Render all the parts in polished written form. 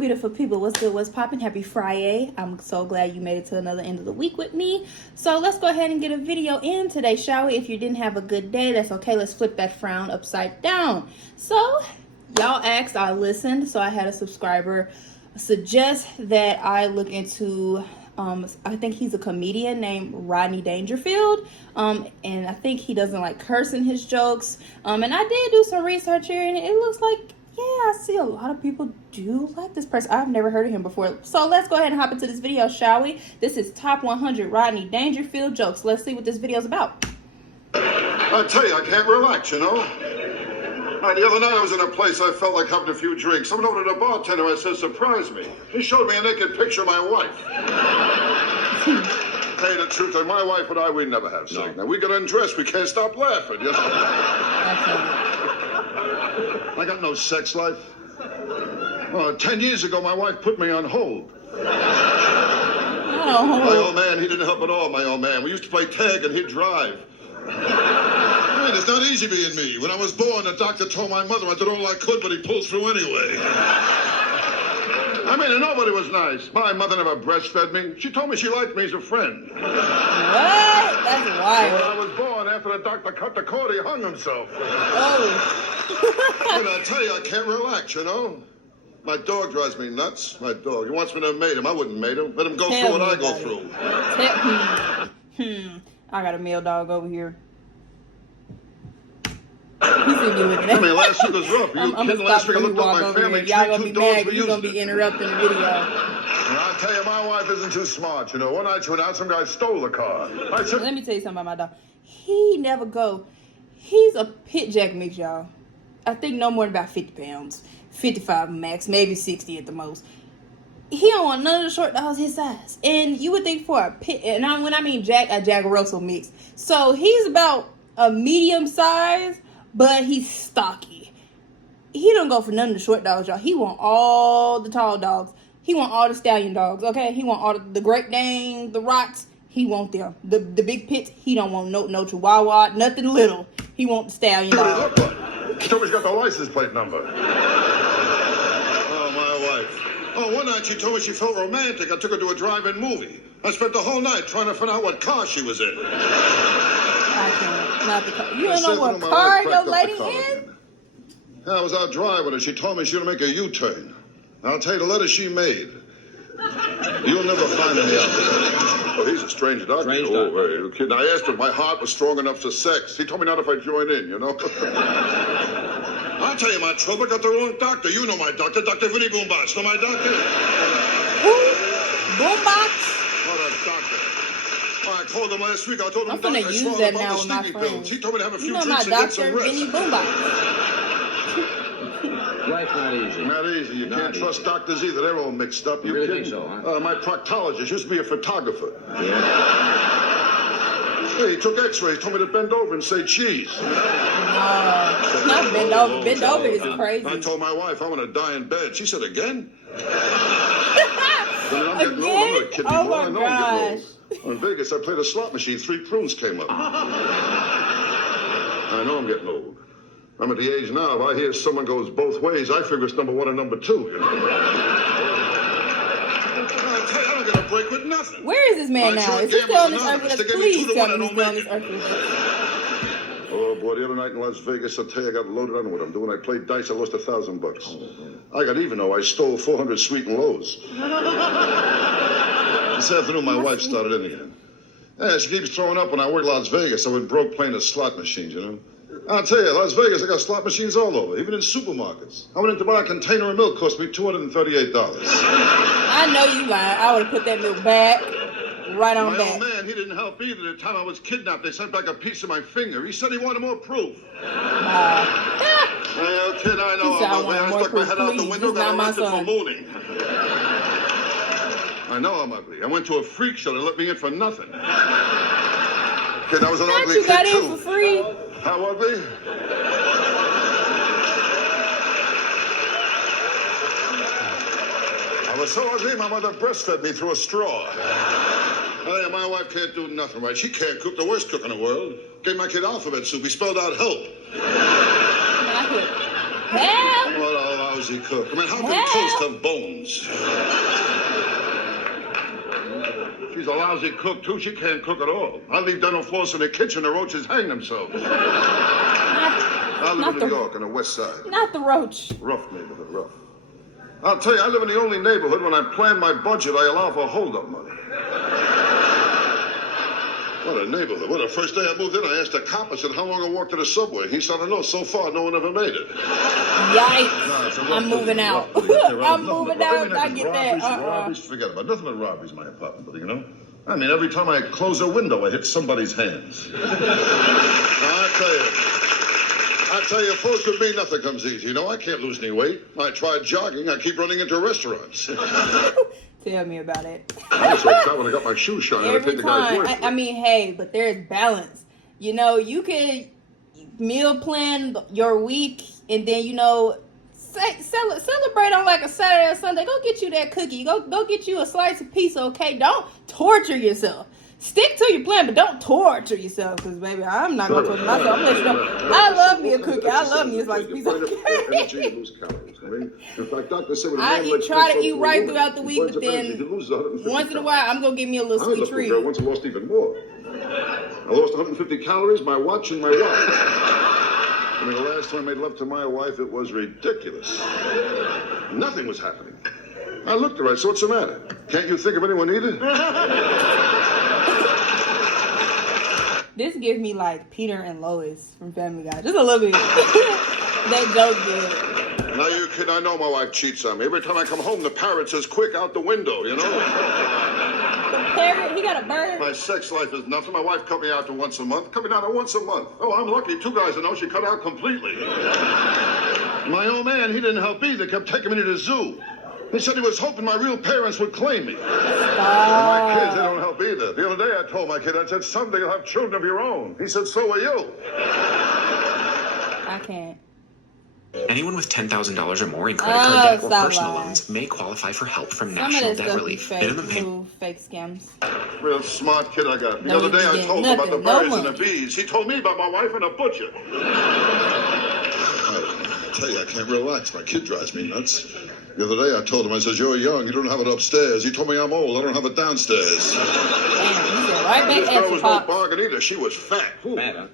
beautiful people, what's good, what's poppin'? Happy Friday. I'm so glad you made it to another end of the week with me. So let's go ahead and get a video in today, shall we? If you didn't have a good day, that's okay. Let's flip that frown upside down. So y'all asked, I listened. So I had a subscriber suggest that I look into I think he's a comedian named Rodney Dangerfield, and I think he doesn't like curse in his jokes, and I did do some research here, and it looks like, yeah, I see a lot of people do like this person. I've never heard of him before. So let's go ahead and hop into this video, shall we? This is Top 100 Rodney Dangerfield Jokes. Let's see what this video is about. I tell you, I can't relax, you know? The other night I was in a place I felt like having a few drinks. I went over to the bartender, I said, surprise me. He showed me a naked picture of my wife. Tell you the truth, and my wife and I, we never have sex. Now, we get undressed, we can't stop laughing, you know? I got no sex life. 10 years ago, my wife put me on hold. My old man, he didn't help at all, my old man. We used to play tag and he'd drive. Man, it's not easy being me. When I was born, the doctor told my mother I did all I could, but he pulled through anyway. I mean, nobody was nice. My mother never breastfed me. She told me she liked me as a friend. What? That's wild. When I was born, after the doctor cut the cord, he hung himself. Oh. And I tell you, I can't relax, you know? My dog drives me nuts. My dog. He wants me to mate him. I wouldn't mate him. Let him go through what I go through. I got a male dog over here. I mean, last week was rough. You kidding? Last week I looked up my family. Y'all gonna be mad because you're gonna be interrupting the video. I'll tell you, my wife isn't too smart. You know, one night she went out, some guy stole the car. I said, let me tell you something about my dog. He never go. He's a pit jack mix, y'all. I think no more than about 50 pounds. 55 max, maybe 60 at the most. He don't want none of the short dogs his size. And you would think for a pit, and when I mean Jack, a Jack Russell mix. So he's about a medium size, but he's stocky. He don't go for none of the short dogs, y'all. He want all the tall dogs. He want all the stallion dogs, okay? He want all the Great Danes, the Rocks. He want them. The big pits, he don't want no Chihuahua, nothing little. He want the stallion dog. She told me she got the license plate number. Oh, my wife. Oh, one night she told me she felt romantic. I took her to a drive-in movie. I spent the whole night trying to find out what car she was in. I can't. Not the car. You don't know what car your lady in? Yeah, I was out driving with her. She told me she would make a U-turn. I'll tell you the letter she made. You'll never find any out. Oh, he's a strange doctor. Oh, kid. I asked him if my heart was strong enough for sex. He told me not if I join in, you know? I'll tell you my trouble. I got the wrong doctor. You know my doctor, Dr. Vinny Boombox. Know my doctor? Who? Boombox? What a doctor. I called him last week. I told him I'm gonna use that now with my friends. He told me to have a few drinks and get some rest. Vinny Boombox. Life's not easy. Not easy. You can't trust doctors either. They're all mixed up. You really think so, huh? My proctologist used to be a photographer. Yeah. Hey, he took x-rays, told me to bend over and say cheese. No, not bend over. Bend over is crazy. I told my wife I want to die in bed. She said, again? Again? Oh, my gosh. In Vegas, I played a slot machine. 3 prunes came up. I know I'm getting old. I'm at the age now, if I hear someone goes both ways, I figure it's number 1 and number 2. I tell you, I don't get a break with nothing. Where is this man now? Is he still on this earth with us? Please tell me he's still on this earth with us. Oh, boy, the other night in Las Vegas, I tell you, I got loaded on what I'm doing. I played dice, I lost $1,000. I got even, though. I stole 400 sweet and lows. This afternoon, my wife started in again. Yeah, she keeps throwing up when I work Las Vegas. I went broke playing the slot machines, you know. I'll tell you, Las Vegas, I got slot machines all over, even in supermarkets. I went in to buy a container of milk, cost me $238. I know you lying. I would have put that milk back, right on back. My old man, he didn't help either. The time I was kidnapped, they sent back a piece of my finger. He said he wanted more proof. Well, kid, I know I'm ugly. I stuck my head out the window, got arrested for mooning. I know I'm ugly. I went to a freak show. They let me in for nothing. Kid, I was an ugly you got kid, in too. for free? How ugly? I was so ugly, my mother breastfed me through a straw. Oh, yeah, my wife can't do nothing right. She can't cook, the worst cook in the world. Gave my kid alphabet soup. He spelled out help. Help! What a lousy cook. I mean, how can Help. toast have bones? She's a lousy cook, too. She can't cook at all. I leave dental floss in the kitchen, the roaches hang themselves. I live in New York on the west side. Not the roach. Rough neighborhood, rough. I'll tell you, I live in the only neighborhood when I plan my budget, I allow for hold-up money. What a neighborhood. Well, the first day I moved in, I asked a cop, I said, how long I walk to the subway? He said, I don't know, so far, no one ever made it. Yikes. No, I'm moving out. I'm moving out. I get that. Robberies, forget about it. Nothing but robberies in my apartment, but you know? I mean, every time I close a window, I hit somebody's hands. Now, I tell you, folks, with me, nothing comes easy. You know, I can't lose any weight. I tried jogging. I keep running into restaurants. Tell me about it. I was so tired when I got my shoes shine. Every time. I mean, hey, but there's balance. You know, you can meal plan your week and then, you know, celebrate on like a Saturday or Sunday. Go get you that cookie. Go get you a slice of pizza, okay? Don't torture yourself. Stick to your plan, but don't torture yourself. Because, baby, I'm not going to torture myself. I'm letting you know. I love me a cookie. I love me a slice of pizza. Energy and lose calories. I mean, in fact, doctors say I try to eat right throughout the week, but then once in a while, I'm going to give me a little sweet treat. I once lost even more. I lost 150 calories, my watch, and my wife. I mean, the last time I made love to my wife, it was ridiculous. Nothing was happening. I looked at her. I said, what's the matter? Can't you think of anyone either? This gives me like Peter and Lois from Family Guy. Just a little bit. That joke did. Now, you kid, I know my wife cheats on me. Every time I come home, the parrot says, quick, out the window, you know? The parrot? He got a bird? My sex life is nothing. My wife cut me out to once a month. Cut me down to once a month. Oh, I'm lucky. 2 guys I know she cut out completely. My old man, he didn't help either. Kept taking me to the zoo. He said he was hoping my real parents would claim me. My kids, they don't help either. The other day I told my kid, I said, someday you'll have children of your own. He said, so will you. I can't. Anyone with $10,000 or more in credit card debt or personal loans may qualify for help from National Debt Relief. Minimum payment. Fake scams. Real smart kid I got. The other day I told him about the birds and the bees. He told me about my wife and a butcher. I tell you, I can't relax. My kid drives me nuts. The other day I told him, I said, you're young, you don't have it upstairs. He told me I'm old, I don't have it downstairs. Damn, you said right back This at girl you, was no Pop. bargain either. She was fat. Fat, huh?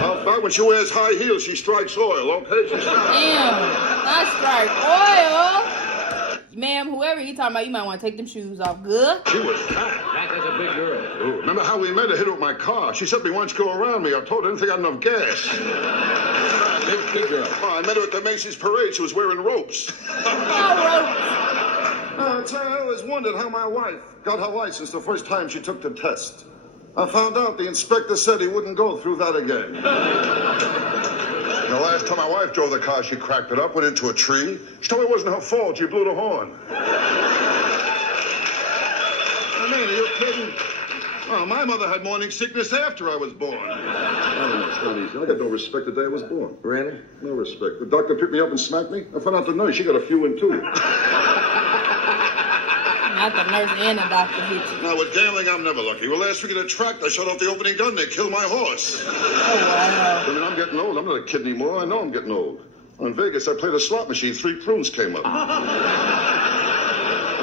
How fat? When she wears high heels, she strikes oil, okay? She's fat. Damn, not strike oil. Ma'am, whoever you talking about, you might want to take them shoes off. Good? She was fat. Fat, that's a big girl. Ooh, remember how we met? I hit her with my car. She said to me, why don't you go around me? I told her I didn't think I had enough gas. Big girl. Oh, I met her at the Macy's parade. She was wearing ropes. I always wondered how my wife got her license the first time she took the test. I found out the inspector said he wouldn't go through that again. The last time my wife drove the car, she cracked it up, went into a tree. She told me it wasn't her fault. She blew the horn. I mean, are you kidding? Oh, my mother had morning sickness after I was born. Oh, it's not easy. I got no respect the day I was born. Really? No respect. The doctor picked me up and smacked me. I found out the nurse, she got a few in, too. Not the nurse and the doctor hit you. Now, with gambling, I'm never lucky. Well, last week at a track, I shot off the opening gun. They killed my horse. Oh, wow. I mean, I'm getting old. I'm not a kid anymore. I know I'm getting old. In Vegas, I played a slot machine. 3 prunes came up. I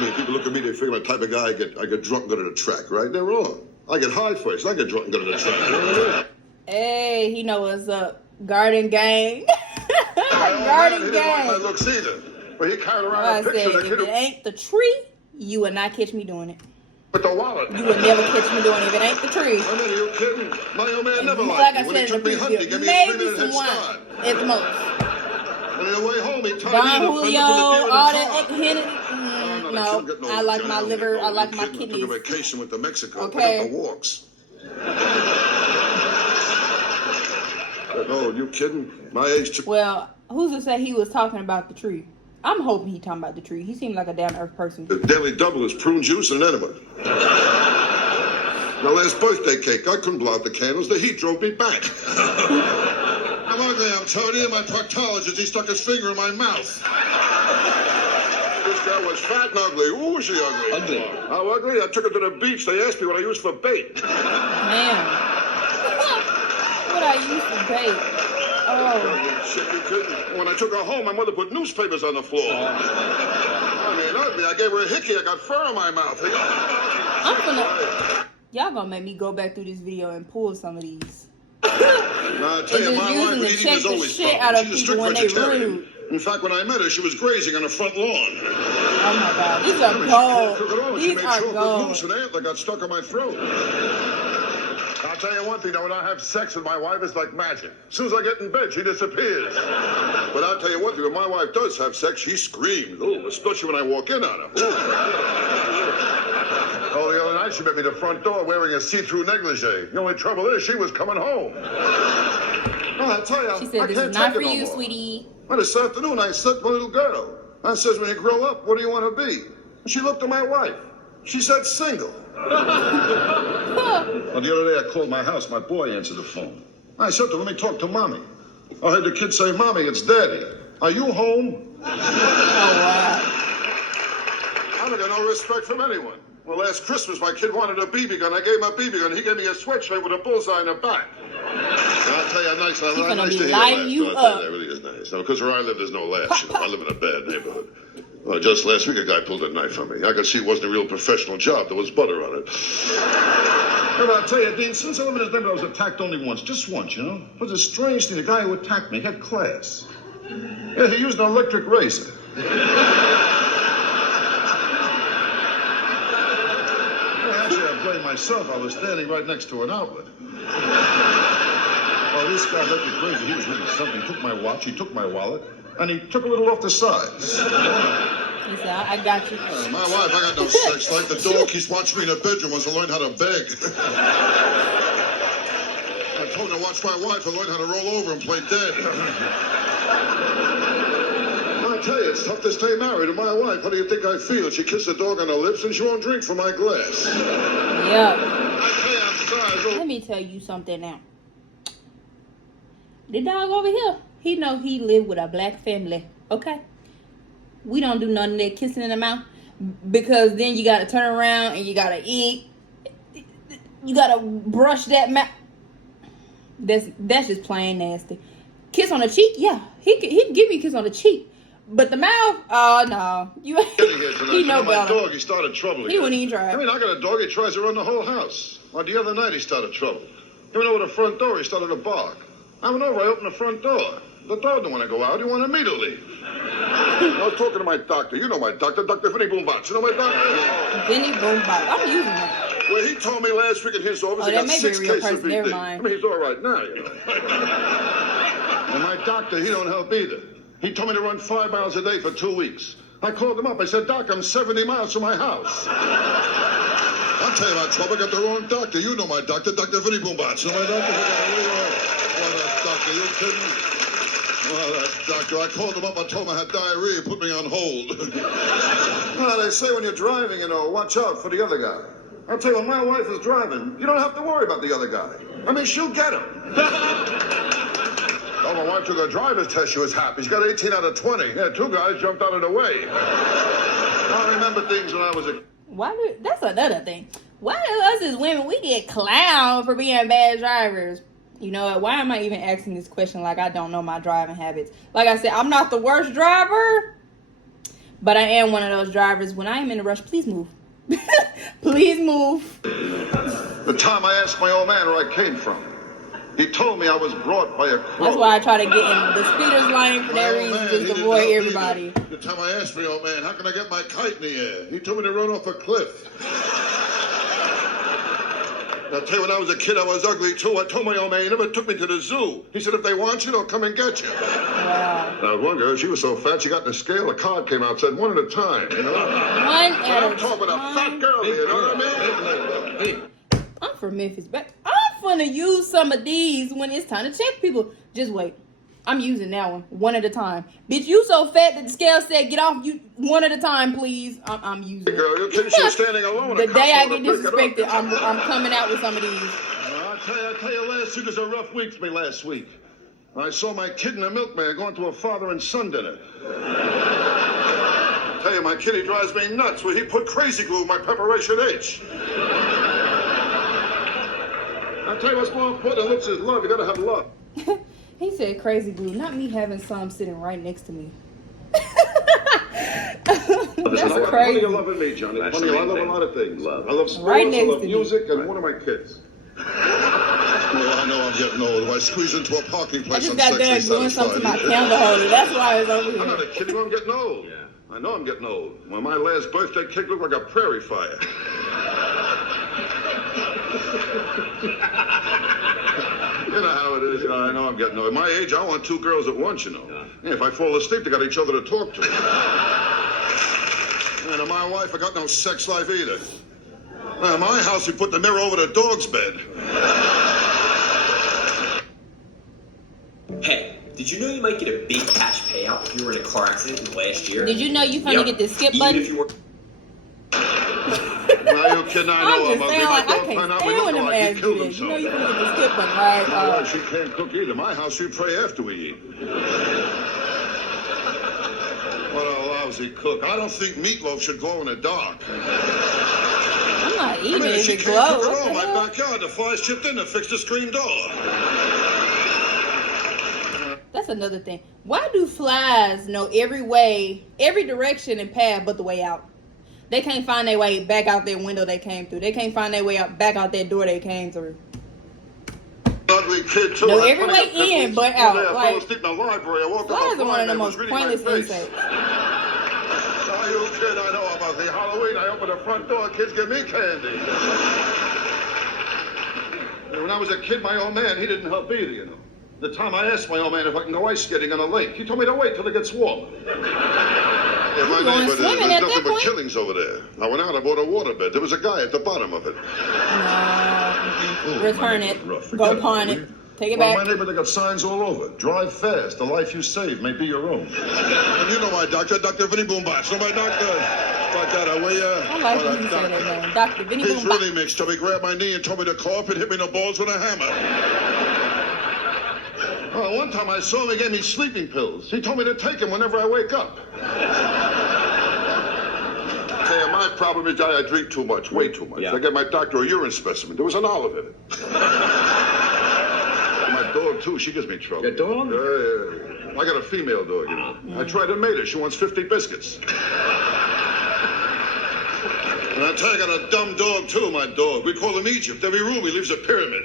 mean, people look at me, they figure I'm the type of guy I get drunk and go to the track, right? They're wrong. I get high first. I get drunk and go to the track. Hey, he know what's up. Garden gang. Garden Garden He didn't like my gang. looks either. But he carried I around a said, picture of the if kid it ain't the tree, you will not catch me doing it. with the wallet. You will never catch me doing it if it ain't the tree. I mean, are you kidding? My old man never Like liked I me. When he said in took the me hunting, he preview, gave me a maybe 3-minute head some wine start. at the most. And on the way home, he tied Don me in the Julio, front of the deer in the all car. that Henny. No, I like my liver. I like my I took a kidneys. vacation went to Mexico. Okay. I got the walks. Oh, you kidding? My age. Well, who's to say he was talking about the tree? I'm hoping he talking about the tree. He seemed like a down-to-earth person. The daily double is prune juice and an enema. My last birthday cake, I couldn't blow out the candles. The heat drove me back. I'm ugly, I'm telling you. My proctologist, he stuck his finger in my mouth. This girl was fat and ugly. Ooh, was she ugly? Ugly. How ugly? I took her to the beach. They asked me what I used for bait. Man. What I used to bake. Shit, you couldn't. When I took her home, my mother put newspapers on the floor. I mean, ugly. I gave her a hickey. I got fur in my mouth. Y'all gonna make me go back through this video and pull some of these. I tell you, my wife would eat him as always. She's a strict vegetarian. In fact, when I met her, she was grazing on the front lawn. Oh my God, these are gold. These are gold. Loose and antler got stuck in my throat. I'll tell you one thing, though, when I have sex with my wife, it's like magic. As soon as I get in bed, she disappears. But I'll tell you one thing, when my wife does have sex, she screams. Oh, especially when I walk in on her. Oh, the other night she met me at the front door wearing a see-through negligee. The only trouble is she was coming home. Oh, I tell you, she said, this is not for you, sweetie. Well, this afternoon, I said to my little girl, I says, when you grow up, what do you want to be? And she looked at my wife. She said, single. Well, the other day, I called my house. My boy answered the phone. I said to him, let me talk to Mommy. I heard the kid say, Mommy, it's Daddy. Are you home? Oh, wow. I don't got no respect from anyone. Well, last Christmas, my kid wanted a BB gun. I gave him a BB gun. He gave me a sweatshirt with a bullseye in the back. I'll tell you, nice to hear that. That really is nice. Now, because where I live, there's no laughs. You know, I live in a bad neighborhood. Well, just last week, a guy pulled a knife on me. I could see it wasn't a real professional job. There was butter on it. But I'll tell you, Dean, since I live in this neighborhood, I was attacked only once. Just once, you know? It was a strange thing. The guy who attacked me had class. Yeah, he used an electric razor. Actually, I blame myself. I was standing right next to an outlet. Oh, this guy electric razor, he was really something. He took my watch, he took my wallet, and he took a little off the sides. He said, I got you. My wife, I got no sex life. The dog keeps watching me in the bedroom wants to learn how to beg. I told her to watch my wife and learn how to roll over and play dead. I tell you, it's tough to stay married to my wife. How do you think I feel? She kissed the dog on the lips and she won't drink from my glass. Yeah. I tell you, I'm sorry. Let me tell you something now. The dog over here, he know he live with a black family, okay? We don't do none of that kissing in the mouth because then you got to turn around and you got to eat. You got to brush that mouth. That's just plain nasty. Kiss on the cheek? Yeah, he can give me a kiss on the cheek. But the mouth? Oh, no. He know better. My dog, he started trouble again. He wouldn't even try. I mean, I got a dog, he tries to run the whole house. Well, the other night he started trouble. He went over the front door, he started to bark. I went over, I opened the front door. The dog didn't want to go out, he wanted me to leave. I was talking to my doctor. You know my doctor, Dr. Vinny Boombats. You know my doctor? Vinny Boombats. I'm using that. Well, he told me last week in his office he got 6 cases of BD. Never mind. I mean, he's all right now, you know. And my doctor, he don't help either. He told me to run 5 miles a day for 2 weeks. I called him up. I said, Doc, I'm 70 miles from my house. I'll tell you about trouble. I got the wrong doctor. You know my doctor, Dr. Vinny Boombats. You know my doctor? Well, that doctor, you kidding? Well, that doctor, I called him up. I told him I had diarrhea. Put me on hold. Well, they say when you're driving, you know, watch out for the other guy. I'll tell you, when my wife is driving, you don't have to worry about the other guy. I mean, she'll get him. Oh, my wife took a driver's test. She was happy. She got 18 out of 20. Yeah, 2 guys jumped out of the way. I remember things when I was a... That's another thing. Why do us as women, we get clowned for being bad drivers? You know what? Why am I even asking this question like I don't know my driving habits? Like I said, I'm not the worst driver, but I am one of those drivers. When I am in a rush, please move. Please move. The time I asked my old man where I came from, he told me I was brought by a crow. That's why I try to get in the speeder's lane for that reason, just to avoid everybody. The time I asked my old man, how can I get my kite in the air? He told me to run off a cliff. I'll tell you, when I was a kid, I was ugly, too. I told my old man, he never took me to the zoo. He said, if they want you, they'll come and get you. Wow. Now, one girl, she was so fat, she got in the scale, a card came out, said 1 at a time, you know? I'm talking about a fat girl here, you know what I mean? I'm from Memphis, but I'm gonna use some of these when it's time to check people. Just wait. I'm using that one at a time. Bitch, you so fat that the scale said get off you 1 at a time, please. I'm using it. Girl, you're kidding, she was standing alone. The day I get disrespected, I'm coming out with some of these. I'll tell you, last week was a rough week for me last week. I saw my kid and the milkman going to a father and son dinner. I tell you, my kid, he drives me nuts when he put crazy glue in my preparation H. I'll tell you what's more important than looks is love. You gotta have love. He said crazy glue, not me having some sitting right next to me. That's crazy. You're loving me, Johnny. Funny, I love a lot of things. I love sports, Right next I love to me. music, and one of my kids. Well, I know I'm getting old. If I squeeze into a parking I place, just I'm got done sexually doing something to my satisfied. candle holder. That's why I was over I'm here. not kidding you, I'm getting old. Yeah. I know I'm getting old. When my last birthday cake looked like a prairie fire. You know how it is. I know I'm getting old. At my age, I want two girls at once, you know. Yeah, if I fall asleep, they got each other to talk to. And my wife, I got no sex life either. In my house, we put the mirror over the dog's bed. Hey, did you know you might get a big cash payout if you were in a car accident in the last year? Did you know you finally get the skip Even button? if you were... Now, you kidding? I I'm know just saying, like, I can't stand when them ass do this. You know you finna get the skip button, right? Well, she can't cook either. My house, we pray after we eat. What a lousy cook. I don't think meatloaf should glow in the dark. I'm not eating it if She it can't glows. cook at What all. the My hell? backyard, the flies chipped in to fix the screen door. That's another thing. Why do flies know every way, every direction and path but the way out? They can't find their way back out their window they came through. They can't find their way out back out that door they came through. Ugly kid, too. No, I had every plenty way of pimples. in, but One out. day I Like, fell asleep in the library. I woke up, flies a are one of the man was most reading my pointless face. insects. Oh, you kid, I know about the Halloween. I opened the front door, kids give me candy. When I was a kid, my old man, he didn't help either, you know. The time I asked my old man if I can go ice skating on a lake, he told me to wait till it gets warmer. Yeah, my going neighbor, swimming there's at nothing that but point? killings over there. I went out, I bought a waterbed. There was a guy at the bottom of it. No. Return it. Go pawn it. Take it Well, back. my neighbor, they got signs all over. Drive fast. The life you save may be your own. And you know my doctor, Dr. Vinny Boombox. Know my doctor? Like that, will you? I like when you say that name. Dr. Vinny He's Boom really mixed up. He grabbed my knee and told me to cough and hit me in the balls with a hammer. Oh, one time I saw him, he gave me sleeping pills. He told me to take them whenever I wake up. Hey, my problem is that I drink too much, way too much. Yeah. I gave my doctor a urine specimen. There was an olive in it. My dog, too, she gives me trouble. Your dog? Yeah. I got a female dog, you know. I tried to mate her. She wants 50 biscuits. And I tell you, I got a dumb dog, too, my dog. We call him Egypt. Every room he leaves a pyramid.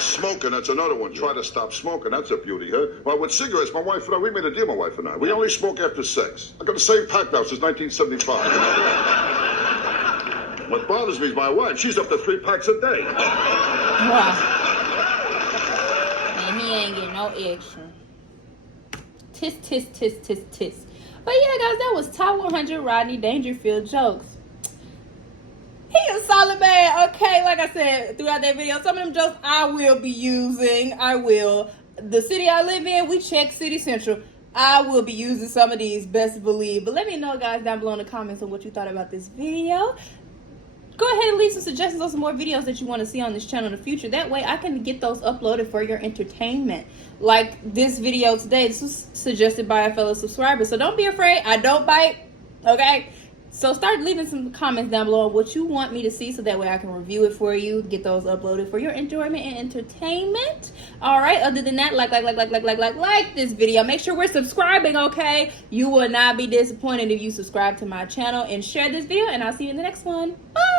Smoking, that's another one. Try to stop smoking. That's a beauty, huh? Well, with cigarettes, my wife and I, we made a deal, my wife and I. We only smoke after sex. I got the same pack now since 1975. What bothers me is my wife. She's up to 3 packs a day. Wow. And he ain't getting no extra. Tis, tis, tis, tis, tis. But yeah, guys, that was top 100 Rodney Dangerfield jokes. He a solid man, okay? Like I said throughout that video, some of them jokes I will be using. I will. The city I live in, we check City Central. I will be using some of these, best believe. But let me know, guys, down below in the comments on what you thought about this video. Go ahead and leave some suggestions on some more videos that you want to see on this channel in the future. That way I can get those uploaded for your entertainment. Like this video today, this was suggested by a fellow subscriber. So don't be afraid. I don't bite, okay? So start leaving some comments down below on what you want me to see so that way I can review it for you, get those uploaded for your enjoyment and entertainment. All right, other than that, like this video. Make sure we're subscribing, okay? You will not be disappointed if you subscribe to my channel and share this video, and I'll see you in the next one. Bye!